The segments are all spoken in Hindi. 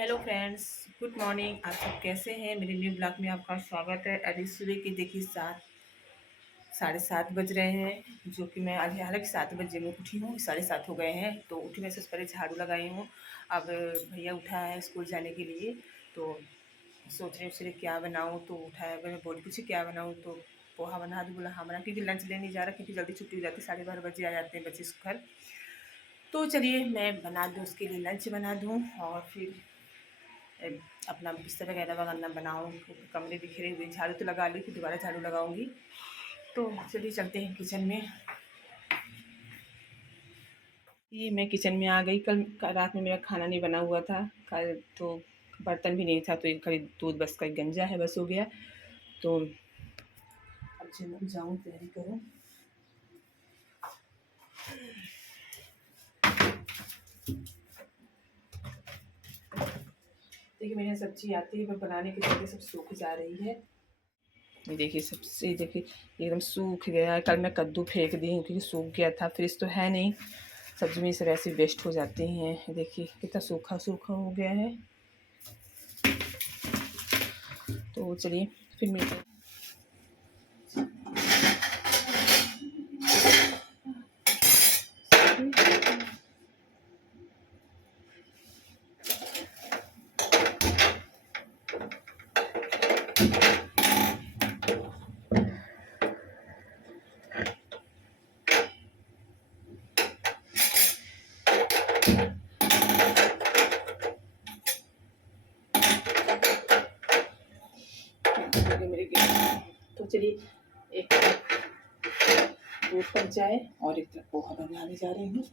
Hello friends, good morning. आप सब कैसे हैं? मेरे न्यू ब्लॉग में आपका स्वागत है। अभी सुबह की देखिए 7, 7:30 बज रहे हैं, जो कि मैं अभी हालांकि 7 बजे में उठी हूँ। 7:30 हो गए हैं, तो उठी मैं सबसे पहले झाड़ू लगाई हूँ। अब भैया उठा है स्कूल जाने के लिए, तो सोच रही हूँ उसके लिए क्या बनाऊँ। तो उठा है, मैं बोली पूछी क्या बनाऊँ, तो पोहा बना दूँ। बोला हाँ बना, क्योंकि लंच लेने जा रहा, क्योंकि जल्दी छुट्टी हो जाती है, 12:30 बजे आ जाते हैं बच्चे घर। तो चलिए मैं बना दूँ, उसके लिए लंच बना दूँ और फिर अपना बिस्तर वगैरह वगैरह बनाऊँ। कमरे बिखरे हुए, झाड़ू तो लगा ली, फिर दोबारा झाड़ू लगाऊंगी। तो चलिए चलते हैं किचन में। ये मैं किचन में आ गई। कल रात में मेरा खाना नहीं बना हुआ था, कल तो बर्तन भी नहीं था, तो एक खाली दूध बस का गंजा है, बस हो गया। तो अब जाऊँ तैयारी करूँ। देखिए मेरी सब्जी आती है, पर बनाने के चलते सब सूख जा रही है। ये देखिए सबसे देखिए एकदम सूख गया है। कल मैं कद्दू फेंक दी क्योंकि सूख गया था, फ्रिज तो है नहीं, सब्जी में से वैसे वेस्ट हो जाती हैं। देखिए कितना सूखा सूखा हो गया है। तो चलिए फिर मिलते हैं। मेरे तो चलिए एक दूध पक जाए और एक तरफ पोहा बनाने जा रही हूँ।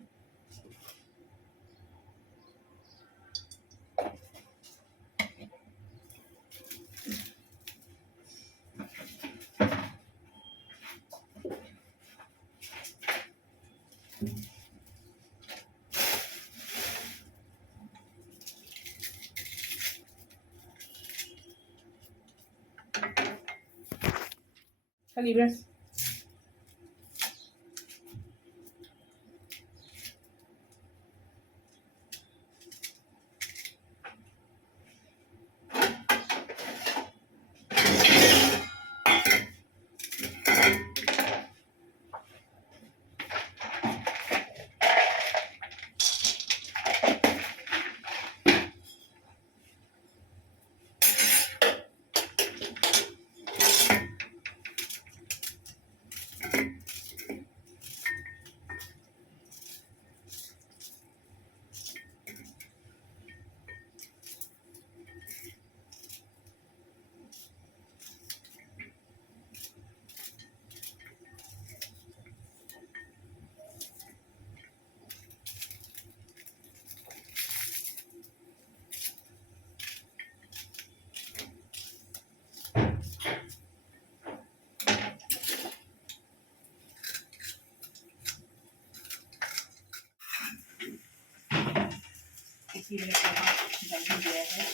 खाली बस इसीलिए बन गया है।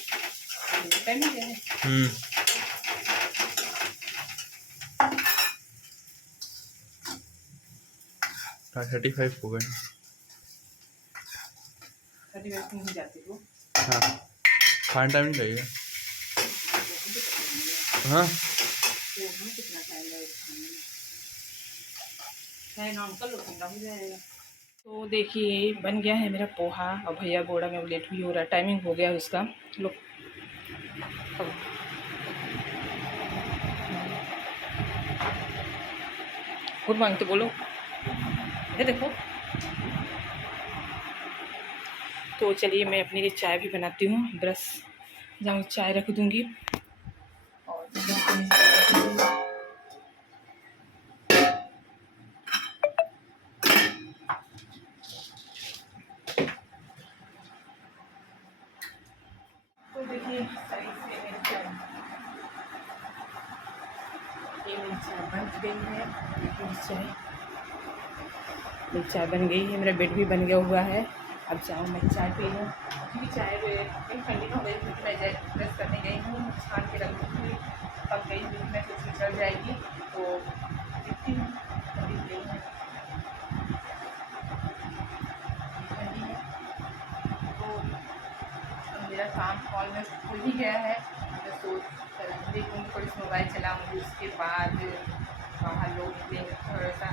बन गया है। 35 हो गए। 35 नहीं जाती वो। हाँ, खाने टाइम नहीं लगेगा। हाँ तो हम कितना टाइम लगेगा खाने में? है ना अंकल, ठंडा हो जाएगा। तो देखिए बन गया है मेरा पोहा, और भैया बोरा में लेट भी हो रहा है, टाइमिंग हो गया है उसका। लो गुड मॉर्निंग तो बोलो, ये देखो। तो चलिए मैं अपने लिए चाय भी बनाती हूँ। ब्रश जाऊँ चाय रख दूँगी और तो देखिए सही से मेरी चाय बन गई है। मेरी चाय बन गई है, मेरा बेड भी बन गया हुआ है। अब जाऊँ मैं चाय पी लूँ, क्योंकि चाय ठंडी हो गई, क्योंकि मैं ब्रश करने गई हूँ, छान के रख दूँगी। पक गई हुई मैं कुछ चल जाएगी, तो देखती हूँ ठंडी गई है ठंडी है। तो मेरा काम ऑलमोस्ट हो ही गया है। मैं सोच देखूँगी, थोड़ी सी मोबाइल चलाऊँगी, उसके बाद बाहर लोग निकलेंगे, थोड़ा सा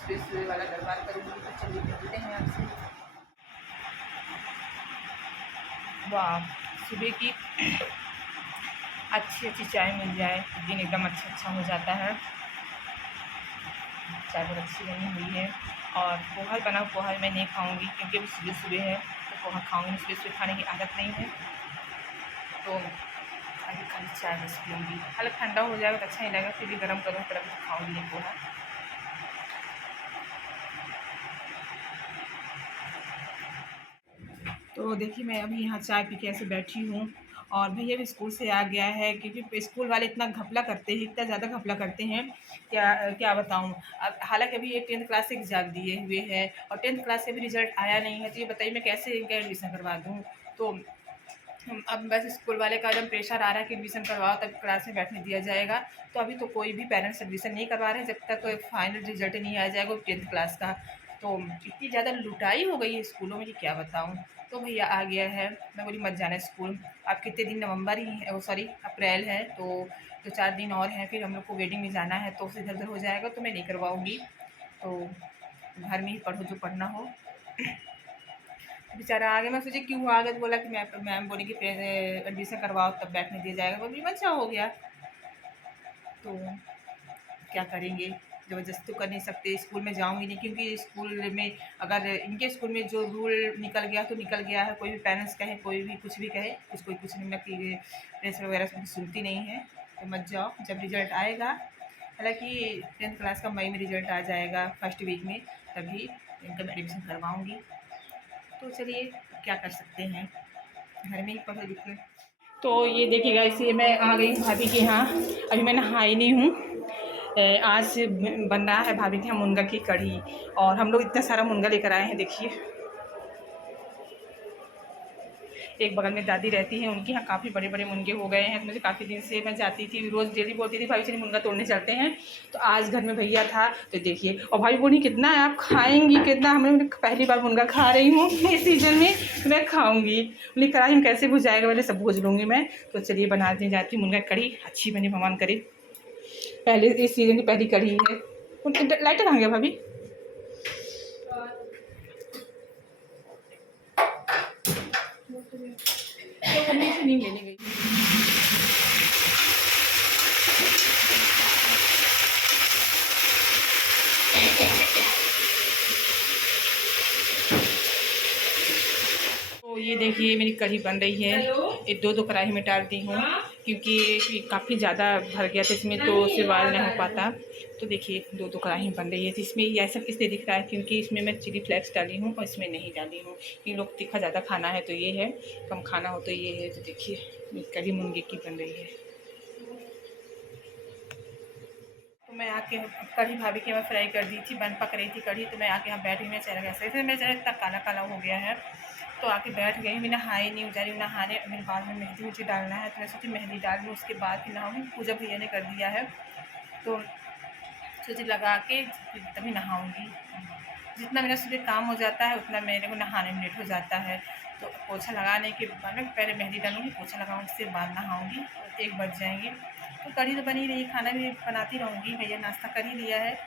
सुबह वाला गड़बड़ करूँगी। तो चलिए मिलते हैं आपसे। वाह, सुबह की अच्छी चाय मिल जाए तो दिन एकदम अच्छा हो जाता है। चाय बहुत अच्छी बनी हुई है और पोहा बना पोहा मैं नहीं खाऊंगी क्योंकि अभी सुबह है, तो पोहा खाऊंगी नहीं, सुबह खाने की आदत नहीं है। तो अभी खाली चाय बस पीऊँगी। हालांकि ठंडा हो जाएगा तो अच्छा नहीं लगेगा, फिर भी गर्म करूँ फिर अभी खाऊँगी नहीं पोहा। तो देखिए मैं अभी यहाँ चाय पी के ऐसे बैठी हूँ और भैया भी स्कूल से आ गया है, क्योंकि स्कूल वाले इतना घपला करते हैं, इतना ज़्यादा घपला करते हैं, क्या क्या बताऊँ। अब हालांकि अभी ये 10th क्लास से एग्ज़ाम दिए हुए हैं और 10th क्लास से भी रिजल्ट आया नहीं है, तो ये बताइए मैं कैसे इनका एडमिशन करवा दूँ। तो अब बस स्कूल वाले का एकदम प्रेशर आ रहा है कि एडमिशन करवाओ तब क्लास में बैठने दिया जाएगा। तो अभी तो कोई भी पेरेंट्स एडमिशन नहीं करवा रहे हैं जब तक फाइनल रिजल्ट नहीं आ जाएगा 10th क्लास का। तो इतनी ज़्यादा लुटाई हो गई है स्कूलों में कि क्या बताऊँ। तो भैया आ गया है, मैं बोली मत जाना स्कूल, अब कितने दिन, नवंबर ही है, वो सॉरी अप्रैल है, तो 2-4 दिन और हैं, फिर हम लोग को वेडिंग में जाना है, तो उससे इधर उधर हो जाएगा, तो मैं नहीं करवाऊँगी। तो घर में ही पढ़ो जो पढ़ना हो। बेचारा आ गया, मैं सोची क्यों आ गया, तो बोला कि मैम बोली कि एडमिशन करवाओ तब बैठने दिया जाएगा। बोली अच्छा हो गया। तो क्या करेंगे, ज़बरदस्ती तो कर नहीं सकते, स्कूल में जाऊँगी नहीं क्योंकि स्कूल में अगर इनके स्कूल में जो रूल निकल गया तो निकल गया है। कोई भी पेरेंट्स कहे, कोई भी कुछ भी कहे, कोई कुछ नहीं, मैं कि प्रिंसिपल वगैरह सुनती नहीं है। तो मत जाओ, जब रिज़ल्ट आएगा, हालाँकि 10th क्लास का मई में रिज़ल्ट आ जाएगा फर्स्ट वीक में, तभी इनका मैं एडमिशन करवाऊँगी। तो चलिए क्या कर सकते हैं, घर में ही पढ़ो लिखो। तो ये देखिएगा, इसे मैं आ गई भाभी के यहाँ, अभी मैं नहाई नहीं हूँ। आज बन रहा है भाभी के यहाँ मुनगा की कढ़ी और हम लोग इतना सारा मुनगा लेकर आए हैं। देखिए एक बगल में दादी रहती हैं, उनके यहाँ काफ़ी बड़े बड़े मुनगे हो गए हैं। तो मुझे काफ़ी दिन से मैं जाती थी, रोज़ डेली बोलती थी भाभी चलिए मुनगा तोड़ने चलते हैं। तो आज घर में भैया था तो देखिए, और भाभी बोली कितना है आप खाएंगी कितना, हमने पहली बार मुनगा खा रही हूँ इस सीज़न में, तो मैं खाऊँगी। बोली कढ़ाई में कैसे भूज जाएगा, पहले सब भूज लूँगी मैं। तो चलिए बनाने जाती हूँ मुनगा कढ़ी, अच्छी बनी भगवान करे, पहले इस सीज़न की पहली कढ़ी है। लाइटर कहाँ गया भाभी? तो मम्मी से नीम लेने गई। तो ये देखिए मेरी कढ़ी बन रही है, ये दो कढ़ाई में डाल दी हूँ क्योंकि ये काफ़ी ज़्यादा भर गया था इसमें, तो उससे उबाल नहीं हो पाता। तो देखिए दो कढ़ाई बन रही है। तो इसमें ऐसा इसलिए दिख रहा है क्योंकि इसमें मैं चिली फ्लेक्स डाली हूँ और इसमें नहीं डाली हूँ। इन लोग तीखा ज़्यादा खाना है तो ये है, कम खाना हो तो ये है। तो देखिए कढ़ी मुनगे की बन रही है। तो मैं आके कढ़ी भाभी की मैं फ्राई कर दी थी, पक रही थी कढ़ी, तो मैं आके यहाँ बैठ गई। मैं चेहरा कैसे मेरा चेहरा इतना काला काला हो गया है, तो आके बैठ गई। मैं नहाई नहीं, जा रही हूँ नहाने, मेरे बाद में मेहंदी मुझे डालना है, तो मैं सोची मेहंदी डाल लूँ उसके बाद फिर नहाऊँगी। पूजा भैया ने कर दिया है तो सोची लगा के तभी नहाऊँगी। जितना मेरा सुबह काम हो जाता है उतना मेरे को नहाने में लेट हो जाता है। तो पोछा लगाने के बाद में पहले मेहंदी डालूँगी, पोछा लगाऊँगी, उसके बाद नहाऊँगी, 1 बज जाएंगे। तो कढ़ी तो बनी रही, खाना भी बनाती रहूँगी। भैया नाश्ता कर ही लिया है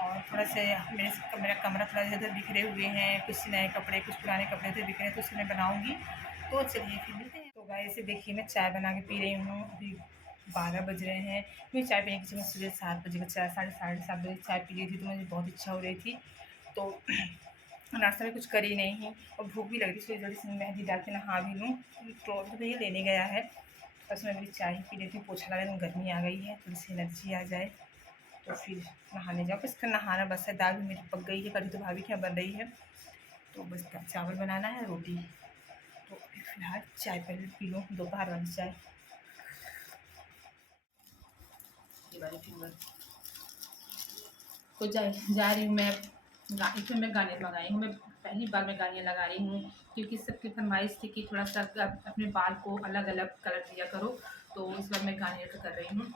और थोड़ा सा मेरा कमरा थोड़ा इधर बिखरे हुए हैं, कुछ नए कपड़े कुछ पुराने कपड़े इधर बिखरे हैं, तो उसको मैं बनाऊँगी। तो चलिए फिर मिलते हैं। तो गाइस से देखिए मैं चाय बना के पी रही हूँ, अभी 12 बज रहे हैं। मैं चाय पीने की, मैं सुबह 7 बजे का चाय, साढ़े 7 बजे चाय पी रही थी, तो मुझे बहुत इच्छा हो रही थी। तो नाश्ता में कुछ करी नहीं हूँ और भूख भी लग रही थी, जल्दी से मेहंदी डाल के नहा भी लूँ। तो भैया लेने गया है, बस मैं मेरी चाय ही पी लेती हूँ, पोछा लगा लूँ, गर्मी आ गई है, थोड़ी सी एनर्जी आ जाए तो फिर नहाने जाओ। बस फिर नहाना बस है। दाल भी मेरी पक गई है, कढ़ी तो भाभी के यहाँ बन रही है, तो बस चावल बनाना है, रोटी। तो अभी फिलहाल चाय पहले पी लो, दोपहर वाली चाय। ये वाली फिंगर तो जा रही हूँ मैं। इसमें मैं गाने लगाई हूँ, मैं पहली बार मैं गाने लगा रही हूँ क्योंकि सबकी फरमाइश थी कि थोड़ा सा अपने बाल को अलग अलग कलर दिया करो, तो इस बार मैं गाने कर रही हूँ।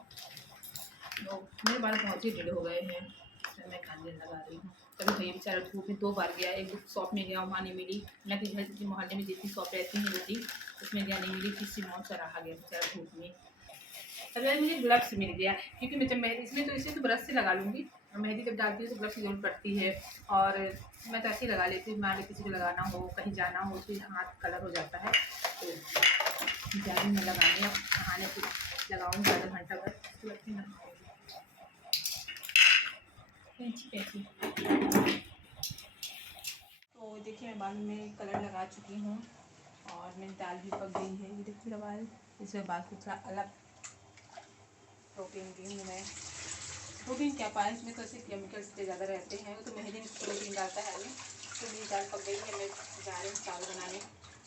तो मेरे बाल बहुत ही टेढ़े हो गए हैं, इसमें मैं गाने लगा रही हूँ। कभी भैया बेचारा धूप में 2 बार गया, एक शॉप में गया, वहाँ नहीं मिली। मैं कि घर के मोहल्ले में जितनी शॉप रहती हैं रोटी उसमें जाने मिली किसी मौत से रहा गया बेचारा धूप में। अब यार मुझे ग्लव्स मिल गया, क्योंकि मैं जब मेहंदी इसमें तो इसे तो ब्रश से लगा लूँगी, और मेहंदी जब डालती हूँ तो ग्लव्स की जरूरत पड़ती है। और मैं तो ऐसे ही लगा लेती हूँ, मान लो किसी को लगाना हो, कहीं जाना हो, फिर हाथ कलर हो जाता है तो ज़्यादा मैं लगाने नहाने फिर लगाऊँगी आधा घंटा भर, उसके बाद फिर नहाऊँगी। कैंची कैंची तो देखिए मैं बाल में कलर लगा चुकी हूँ और मेरी दाल भी पक गई है। ये देखिए मेरा बाल, इसमें बाल को थोड़ा अलग प्रोटीन दी हूँ मैं। प्रोटीन क्या पाया, इसमें तो ऐसे केमिकल्स इतने ज़्यादा रहते हैं, वो तो मेहंदी में प्रोटीन डालता है नहीं। तो मेरी दाल पक गई है, मैं जा रही हूँ चावल बनाने।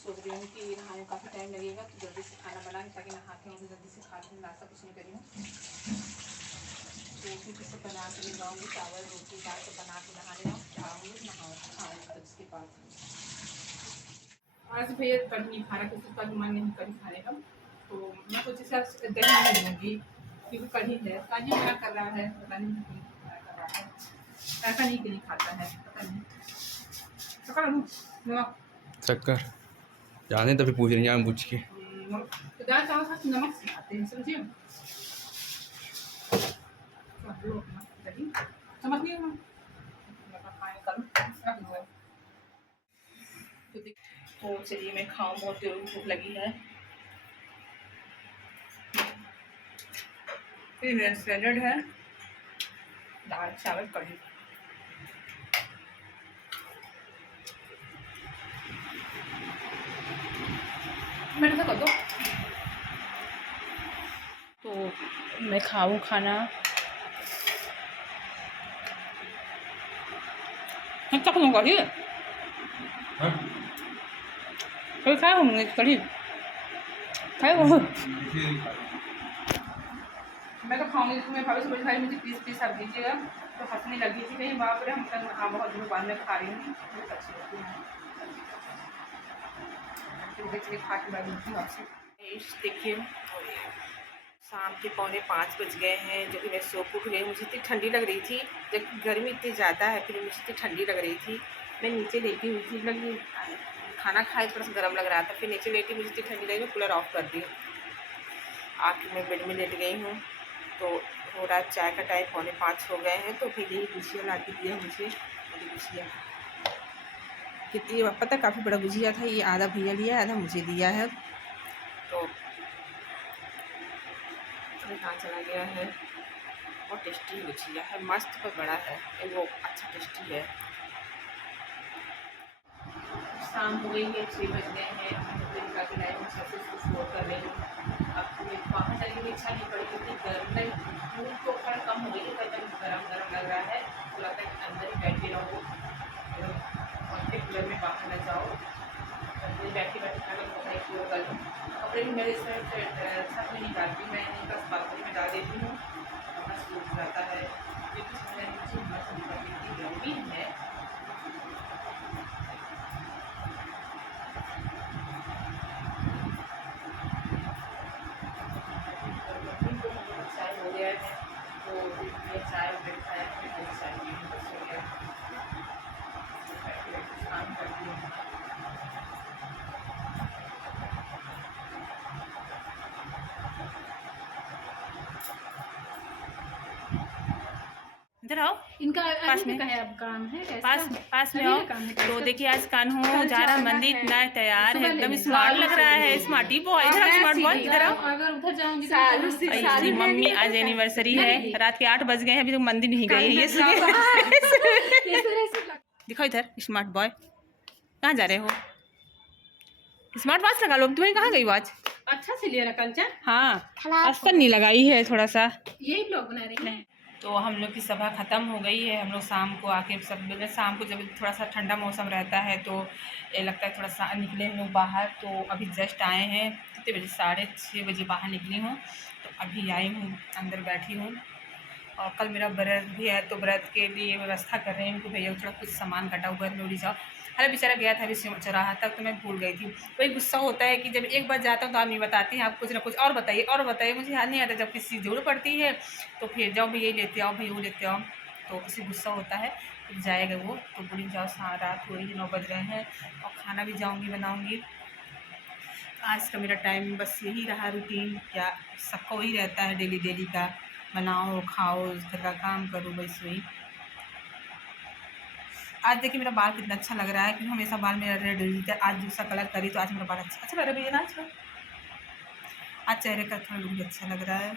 सोच रही हूँ कि नहाने में काफ़ी टाइम लगेगा तो जल्दी से खाना बनाएं, ताकि नहा के मुझे जल्दी से खा के नाश्ता कुछ नहीं करी हूँ तो फिर से बना के ले जाऊँगी। चावल रोटी दाल तो बना के नहा लेना, खाऊँगी खाऊँगी तो उसके बाद आज भैया कभी नहीं खा रहा, किसी का मन नहीं कभी खाने का, तो मैं सोची से दही नहीं लूँगी, क्योंकि कढ़ी है। काजी मना कर रहा है, पता नहीं क्यों मना कर रहा है, ऐसा नहीं कि नहीं खाता है, पता नहीं। शक्कर लूँ नमक शक्कर जाने तभी पूछ रही हैं पूछ के। तो दाल चावल साथ नमक से खाते हैं, समझिए। दही चम्मच नहीं है, खाए कल रख दो। तो चलिए मैं खाऊँ, बहुत जोर की भूख लगी है। फिर मेरा सैलड है, दाल चावल कढ़ी। मैंने कर दो तो मैं खाऊँ खाना। तक कढ़ी कभी खाए होंगे, कढ़ी खाए हो? मैं तो खाऊंगी, मैं भाभी से बोली भाई मुझे पीस आप दीजिएगा, तो हंसने लगी थी, कहीं बाप रे हम तक हाँ बहुत दिनों बाद में खा रही हूँ, बहुत अच्छी लगती है। फिर खा के बाद मिलती हूँ आपसे। देखिए शाम के 4:45 बज गए हैं, जो कि मैं सो उठ गई। मुझे इतनी ठंडी लग रही थी, जब गर्मी इतनी ज़्यादा है फिर मुझे इतनी ठंडी लग रही थी। मैं नीचे लेटी हुई थी, लगी खाना खाए थोड़ा सा गर्म लग रहा था, फिर नीचे लेटी, मुझे इतनी ठंडी लगी, मैं कूलर ऑफ कर दी। आके मैं बेड में लेट गई हूँ। तो हो रहा चाय का टाइम, 4:45 हो गए हैं, तो फिर यही गुजिया ला के दिया मुझे। गुजिया कितनी पता, काफ़ी बड़ा गुजिया था, ये आधा भैया लिया आधा मुझे दिया है। तो कहाँ चला गया है, बहुत टेस्टी गुजिया है, मस्त पर बड़ा है वो, अच्छा टेस्टी है। शाम हो गई है, 6 बज गए हैं, काफ़ी लाइट में सब कुछ शोर कर रही हूँ। अब बाहर जाने की इच्छा नहीं पड़ी, क्योंकि गर्मी धूप तो खैर कम हो गई है, पर एकदम गर्म गर्म लग रहा है, तो लगता है कि अंदर ही बैठे रहो, पंखे कूलर में बाहर न जाओ, अंदर बैठे बैठे अगर कपड़े शोर कर लूँ। कपड़े भी मेरे इसमें छत में नहीं डालती, मैं इन्हीं बस बालकनी में डाल देती हूँ, अपना सूख जाता है, क्योंकि इतनी गर्मी है। चाय हो गया है, तो ये चाय ब्रेड खाया, फिर चाय पी बस हो गया, काम करती हूँ। इधर आओ, इनका पास में का है, अब काम है कैसा? पास में अभी आओ। का काम है, तो कैसा? देखिए आज कान्हू कल जा रहा जाना मंदिर, है। इतना तैयार है, सुबह एकदम ले स्मार्ट लेंगे। लग रहा है, स्मार्टी बॉय। इधर आओ, स्मार्ट बॉय इधर आओ। अगर उधर जाऊंगी तो और इसकी मम्मी आज एनिवर्सरी है, रात के 8 बज गए हैं, अभी तो मंदिर नहीं गई है ये सुबह। दिखाओ इधर स्मार्ट बॉय, कहाँ जा रहे हो? स्मार्ट वॉच लगा लो, तुम्हें कहाँ गई वॉच? अच्छा से लिया ना कंचन, हाँ अस्तर नहीं लगाई है थोड़ा सा। यही ब्लॉग बना रही है। तो हम लोग की सभा ख़त्म हो गई है, हम लोग शाम को आके सब मिले। शाम को जब थोड़ा सा ठंडा मौसम रहता है तो ये लगता है थोड़ा सा निकले हम लोग बाहर। तो अभी जस्ट आए हैं, कितने बजे, 6:30 बजे बाहर निकली हूँ, तो अभी आई हूँ अंदर बैठी हूँ। और कल मेरा व्रत भी है, तो व्रत के लिए व्यवस्था कर रही हूँ कि भैया थोड़ा कुछ सामान घटा हुआ में उड़ी जाओ। अरे बेचारा गया था अभी चौराहा तक, तो मैं भूल गई थी। वही गुस्सा होता है कि जब एक बार जाता हूँ तो आप नहीं बताती हैं, आप कुछ ना कुछ और बताइए, मुझे याद नहीं आता। जब किसी जरूरत पड़ती है तो फिर जाओ भैया लेते आओ, भैया वो लेते आओ, तो उसे गुस्सा होता है। फिर जाएगा वो, तो बोली जाओ, रात हो रही है, 9 बज रहे हैं, और खाना भी जाऊँगी बनाऊँगी। आज का मेरा टाइम बस यही रहा रूटीन, क्या सबका वही रहता है डेली डेली का, बनाओ खाओ घर का काम करो, बस वही। आज देखिए मेरा बाल कितना अच्छा लग रहा है, क्योंकि हमेशा बाल मेरा रेड रहता है, आज दूसरा कलर करी तो आज मेरा बाल अच्छा अच्छा लग रहा है भैया ना आज चेहरे का थोड़ा लुक भी अच्छा लग रहा है,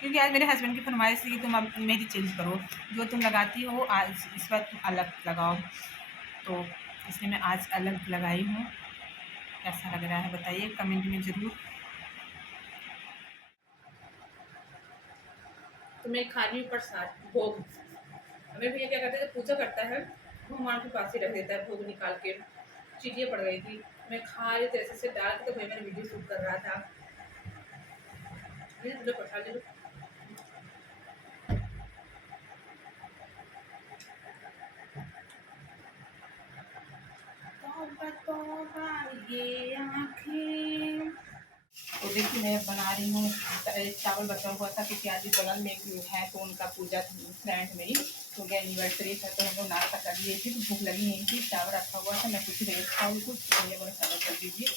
क्योंकि आज मेरे हस्बैंड की फरमाइश थी कि तुम अब मेहंदी चेंज करो, जो तुम लगाती हो आज इस बार तुम अलग लगाओ, तो इसलिए मैं आज अलग लगाई हूँ। कैसा लग रहा है बताइए कमेंट में ज़रूर। तो मैं खा रही हूँ प्रसाद भोग। मेरे भैया क्या करते थे, पूजा करता है भगवान के पास ही रख देता है भोग निकाल के, चीटियाँ पड़ गई थी, मैं खा रही थी ऐसे से डाल के, तो भैया मैंने वीडियो शूट कर रहा था। ले लो प्रसाद ले लो। तौबा तौबा ये आँखें। तो देखिए मैं बना रही हूँ चावल बचा हुआ था, क्योंकि आज बगल में एक है तो उनका पूजा थी फ्रेंड मेरी, तो उनका एनिवर्सरी था, तो हम लोग नाश्ता कर लिए थे, तो भूख लगी नहीं थी, चावल रखा हुआ था, मैं कुछ नहीं खाऊँ कुछ, तो भैया बोले चावल कर दीजिए,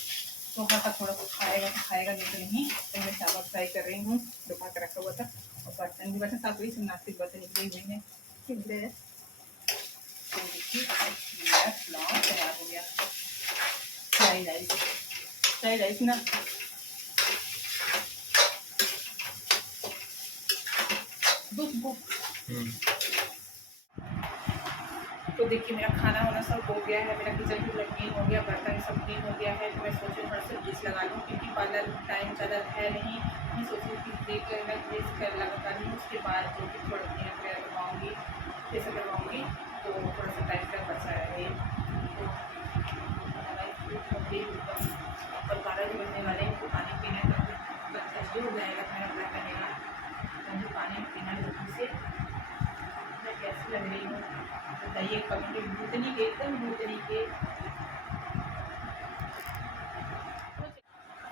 तो हाँ का थोड़ा कुछ खाएगा तो खाएगा, नहीं तो नहीं। तो मैं चावल फ्राई कर रही हूँ, दोपहर का रखा हुआ था, और बर्तन भी बर्तन साफ हुई, सब नाश्ते के बर्तन निकले हुए हैं। तो देखिए मेरा पुलाव तैयार हो गया, फ्राई राइस ना बुक। तो देखिए मेरा खाना वाना सब हो गया है, मेरा किचन भी क्लीन हो गया, बर्तन सब क्लीन हो गया है, तो मैं सोची थोड़ा सा ब्लीच लगा लूँ, क्योंकि पार्लर टाइम ज़्यादा है नहीं, मैं सोची कि देख मैं ब्लीच कर लगा लूँ, उसके बाद जो भी थोड़ा क्लीन वगैरह करवाऊँगी जैसे करवाऊँगी, तो थोड़ा सा टाइम का बचा रहे। और 12 भी बजने वाले हैं, तो पानी पीना तो बच्चा जो हो जाएगा तो मेरा अपना कहेगा, तो मुझे पानी पीना जल्दी से। मैं कैसी लग रही हूँ बताइए कमेंट में, भूतनी के एकदम भूतनी के।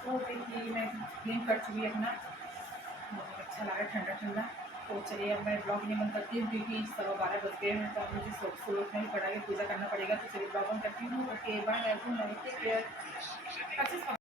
तो देखिए मैं क्लीन कर चुकी अपना, बहुत अच्छा लगा ठंडा ठंडा। तो चलिए अब मैं ब्लॉग नहीं बंद करती हूँ, क्योंकि 12:15 बज गए हैं, तो अब मुझे सोचना ही पड़ेगा, पूजा करना पड़ेगा, तो चलिए ब्लॉग बंद करती हूँ। Okay bye, take care. अच्छा